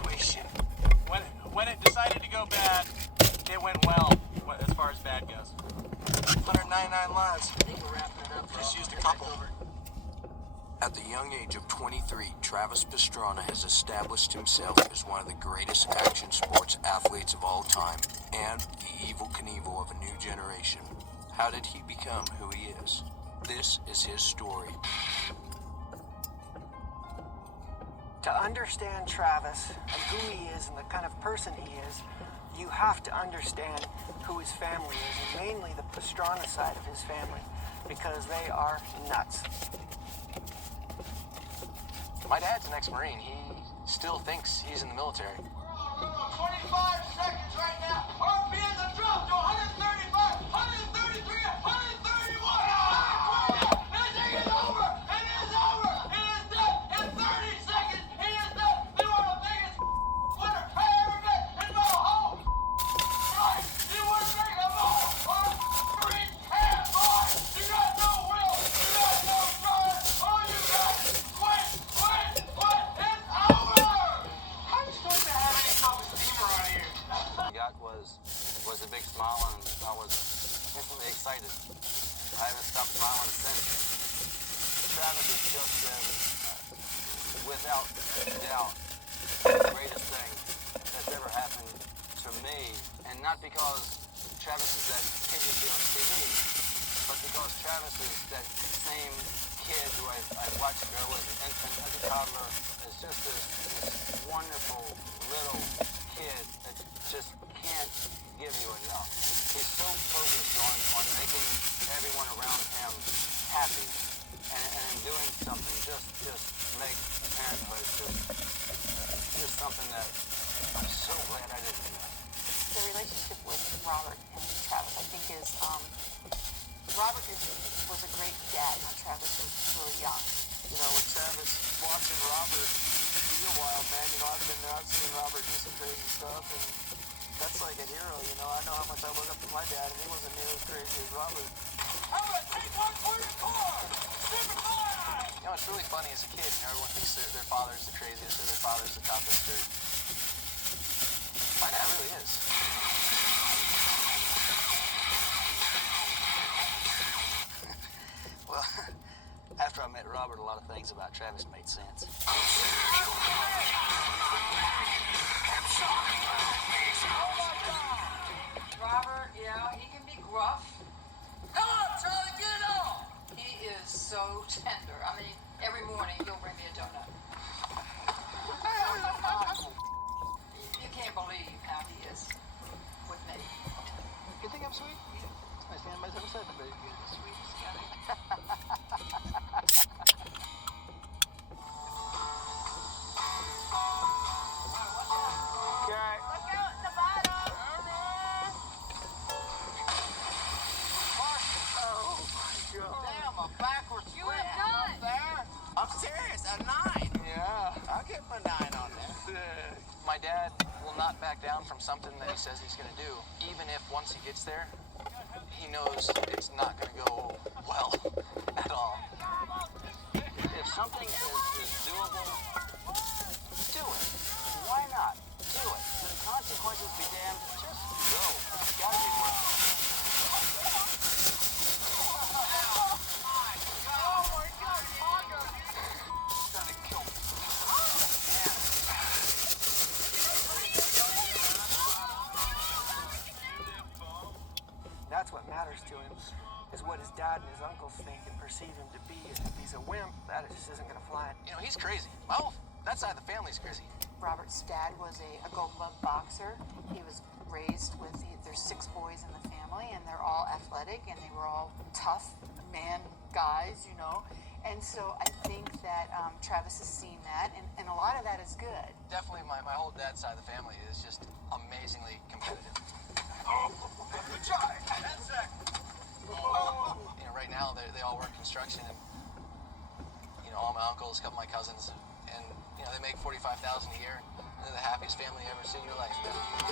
situation. When it decided to go bad, it went well, as far as bad goes. 199 lives. I think we're wrapping it up, bro. Just used a couple. At the young age of 23, Travis Pastrana has established himself as one of the greatest action sports athletes of all time, and the Evel Knievel of a new generation. How did he become who he is? This is his story. To understand Travis and who he is and the kind of person he is, you have to understand who his family is, and mainly the Pastrana side of his family, because they are nuts. My dad's an ex-Marine. He still thinks he's in the military. 25 seconds right now. RPMs have dropped to 135, 133, 131. This thing is over. It is over. It is done. In 30 seconds, he is done. You are the biggest winner I ever met in my whole life. You wouldn't make a ball or a Marine hand, boy. You got no will. You got no drive. All you got is quit. It's over. I'm supposed to have any self-esteem around here. What I got was a big smile, and I was instantly excited. I haven't stopped smiling since. Travis has just been, without doubt, the greatest thing that's ever happened to me. And not because Travis is that kid you see on TV, but because Travis is that same kid who I watched grow as an infant, as a toddler, as just this wonderful little kid that just can't give you enough. He's so focused on making everyone around him happy, and in doing something, just make parenthood just something that I'm so glad I didn't know. The relationship with Robert and Travis, I think, is Robert was a great dad when Travis was really young. You know, with Travis watching Robert be a wild man, you know, I've been there, I've seen Robert do some crazy stuff, and that's like a hero, you know. I know how much I look up to my dad, and he wasn't near as crazy as Robert. I'm gonna take one for your core. Super fly. You know, it's really funny as a kid, you know, everyone thinks their father's the craziest or their father's the toughest. My dad really is. Well, after I met Robert, a lot of things about Travis made sense. Robert, yeah, he can be gruff. Come on, Charlie, get it on. He is so tender. I mean, every morning he'll bring me a donut. You can't believe how he is with me. You think I'm sweet? I stand by 7-7, baby. You're the sweetest guy. I'm serious, a 9. Yeah. I'll get my 9 on that. My dad will not back down from something that he says he's going to do, even if once he gets there, he knows it's not going to go well at all. If something is doable, do it. Why not? Do it. The consequences be damned. Just go. It's got to be worth it. That's what matters to him, is what his dad and his uncles think and perceive him to be. And if he's a wimp, that just isn't going to fly. You know, he's crazy. Well, that side of the family's crazy. Robert's dad was a gold glove boxer. He was raised with, there's 6 boys in the family, and they're all athletic, and they were all tough man guys, you know. And so I think that Travis has seen that, and a lot of that is good. Definitely my whole dad's side of the family is just amazingly competitive. Good try. 10 seconds. You know, right now they all work construction, and you know, all my uncles, a couple of my cousins, and you know, they make $45,000 a year. They're the happiest family you ever seen in your life.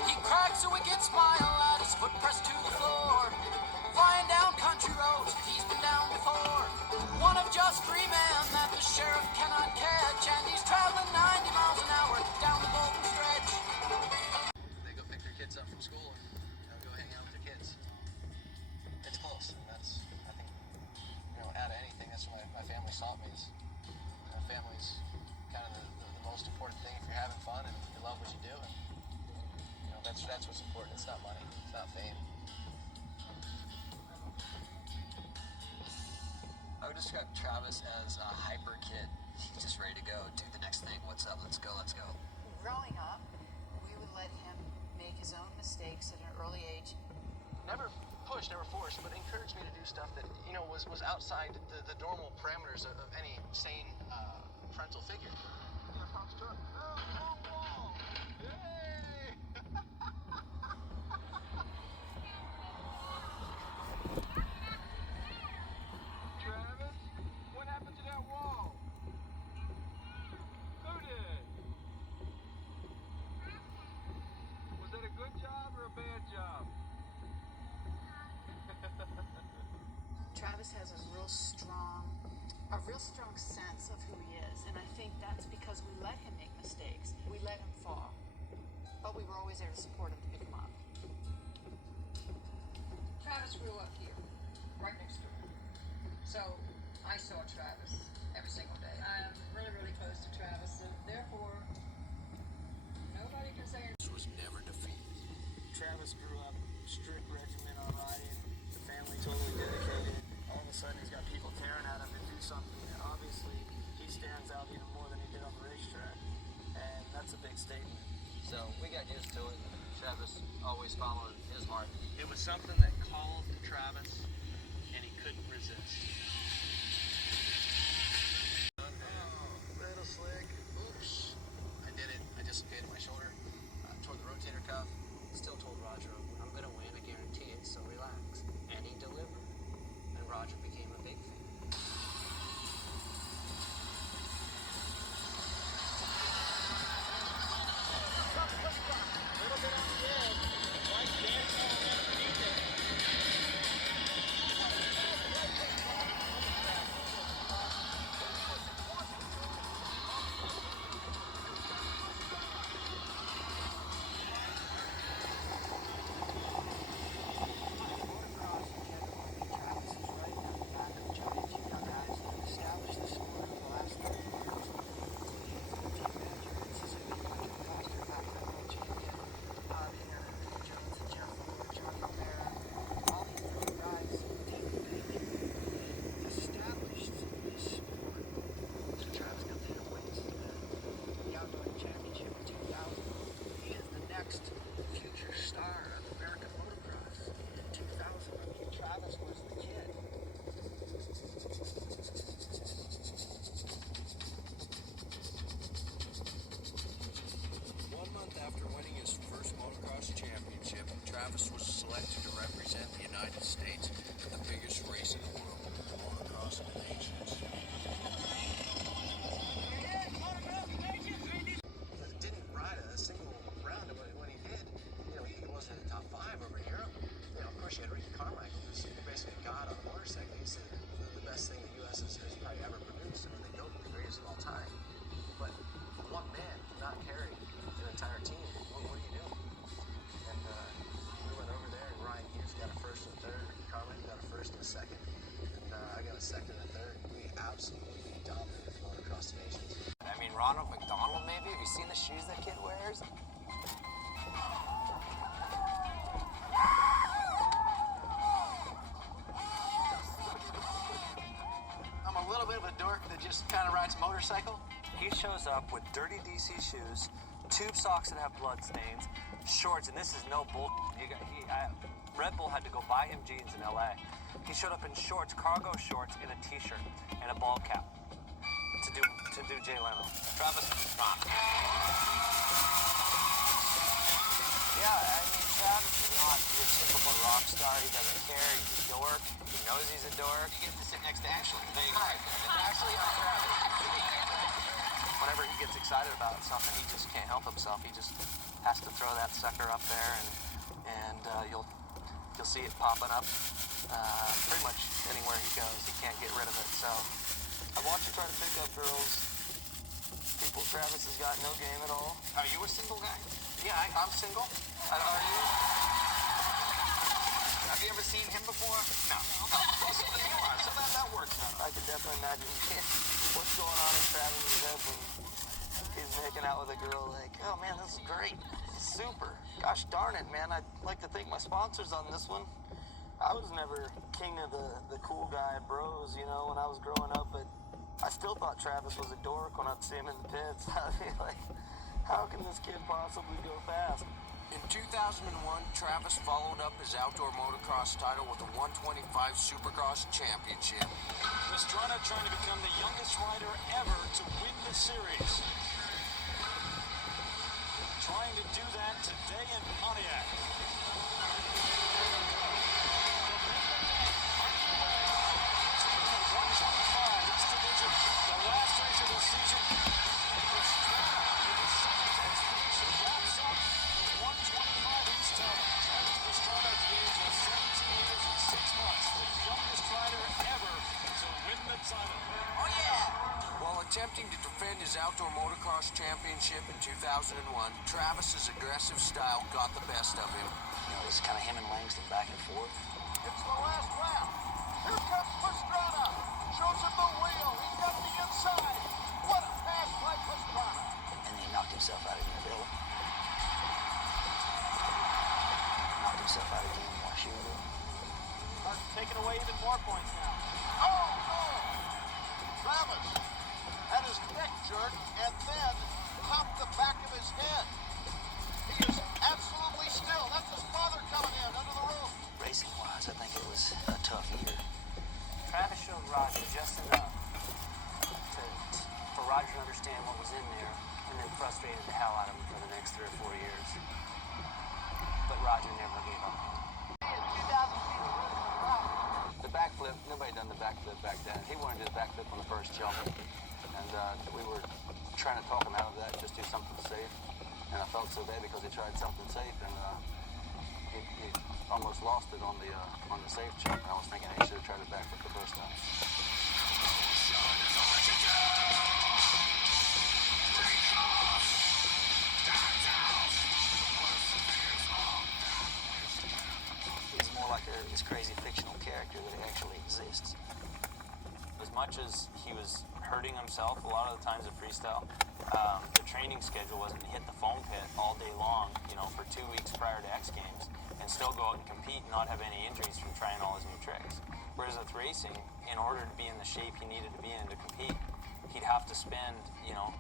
He cracks so he can smile at his foot pressed to the floor. Flying down country roads, he's been down before. One of just 3 men that the sheriff cannot catch, and he's traveling 90 miles an hour down the Golden Stretch. That's what's important. It's not money. It's not fame. I would describe Travis as a hyper kid. He's just ready to go, do the next thing. What's up? Let's go, let's go. Growing up, we would let him make his own mistakes at an early age. Never pushed, never forced, but encouraged me to do stuff that, you know, was outside the normal parameters of any sane parental figure. Travis, what happened to that wall? Who did? Was that a good job or a bad job? Travis has a real strong sense of who he is, and I think that's because we let him make mistakes. We let him fall, but we were always there to support him, to pick him up. Travis grew up here, right next door. So I saw Travis every single day. I am really, really close to Travis, so therefore, nobody can say This was never defeated. Travis grew up strict regimen on riding. The family totally dedicated. All of a sudden, he's got people tearing at him to do something. And obviously, he stands out even more than he did on the racetrack, and that's a big statement. So we got used to it. Travis always followed his heart. It was something that called to Travis, and he couldn't resist. Little slick. Oops. I did it. I dislocated my shoulder, tore the rotator cuff. Still told Roger, I'm going to win, I guarantee it, so relax. And he delivered. And Roger became a big fan. Travis was selected to represent the United States at the biggest race in the world, the motocross of the nations. Didn't ride a single round, and when he did, you know, he wasn't in the top 5 over in Europe. You know, of course, you had Ricky Carmichael, who's basically a god on a motorcycle. He's the best thing the U.S. has probably ever produced, and when they built it, the greatest of all time. But one man cannot carry an entire team. What do you do? And we went over there, and Ryan Hughes got a first and a third. Carmichael got a first and a second. And I got a second and a third. We absolutely dominated the motocross nations. I mean, Ronald McDonald, maybe? Have you seen the shoes that kid wears? I'm a little bit of a dork that just kind of rides a motorcycle. He shows up with dirty DC shoes, tube socks that have blood stains, shorts, and this is no bull. Red Bull had to go buy him jeans in LA. He showed up in shorts, cargo shorts, and a t-shirt, and a ball cap to do Jay Leno. Travis, Yeah, I mean, Travis is not your typical rock star. He doesn't care. He's a dork. He knows he's a dork. you get to sit next to Ashley. There you go. Actually, I'm Travis. Whenever he gets excited about something, he just can't help himself. He just has to throw that sucker up there, and you'll see it popping up pretty much anywhere he goes. He can't get rid of it. So I watch you try to pick up girls. People Travis has got no game at all. Are you a single guy? Yeah, I'm single. Are you? Have you ever seen him before? No. So that works out. I could definitely imagine what's going on in Travis's head when he's making out with a girl. Like, oh man, this is great. This is super. Gosh darn it, man. I'd like to thank my sponsors on this one. I was never king of the cool guy bros, you know, when I was growing up, but I still thought Travis was a dork when I'd see him in the pits. I'd be like, how can this kid possibly go fast? In 2001, Travis followed up his outdoor motocross title with a 125 Supercross Championship. Pastrana trying to become the youngest rider ever to win the series. Trying to do that today in Pontiac. The last race of the season. Pastrana in his second expedition wraps up the 125 East Town. Travis Pastrana at the age of 17 years and 6 months, the youngest rider ever to win the title. Oh yeah! While attempting to defend his outdoor motocross championship in 2001, Travis's aggressive style got the best of him. You know, it's kind of him and Langston back and forth. It's the last lap. Here comes Pastrana. Shows him the wheel. He's got the inside. What a pass by Pastrana. And then he knocked himself out again, Bill. Knocked himself out again. Watch you do. Taking away even more points now. Oh, no. Travis had his neck jerked and then popped the back of his head. He is absolutely still. That's his father coming in under the roof. Racing-wise, I think it was a tough year. Travis showed Roger just enough for Roger to understand what was in there, and then frustrated the hell out of him for the next 3 or 4 years. But Roger never gave up. The backflip, nobody done the backflip back then. He wanted to do the backflip on the first jump. And we were trying to talk him out of that, just do something safe. And I felt so bad because he tried something safe, and he almost lost it on the safe jump. And I was thinking he should have tried the backflip the first time. He's more like this crazy fictional character that actually exists. As much as he was hurting himself a lot of the times at freestyle, the training schedule wasn't to hit the foam pit all day long, you know, for 2 weeks prior to X Games, and still go out and compete and not have any injuries from trying all his new tricks. Whereas with racing, in order to be in the shape he needed to be in to compete, he'd have to spend, you know,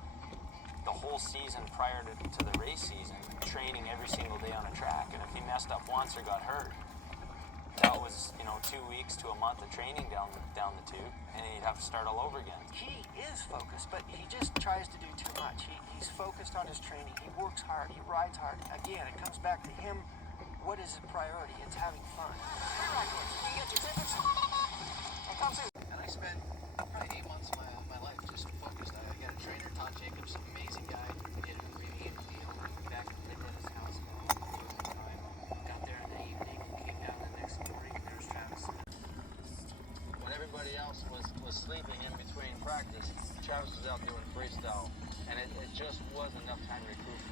the whole season prior to the race season training every single day on a track. And if he messed up once or got hurt, that was, you know, 2 weeks to a month of training down the tube, and he'd have to start all over again. He is focused, but he just tries to do too much. He's focused on his training. He works hard. He rides hard. Again, it comes back to him. What is his priority? It's having fun. And I spent probably 8 months of my life just focused. I got a trainer, Todd Jacobs, an amazing guy. We did a really easy deal. Back lived at his house for a long time. Got there in the evening, came down the next morning, and there's Travis. When everybody else was sleeping in between practice, Travis was out doing freestyle, and it just wasn't enough time to recruit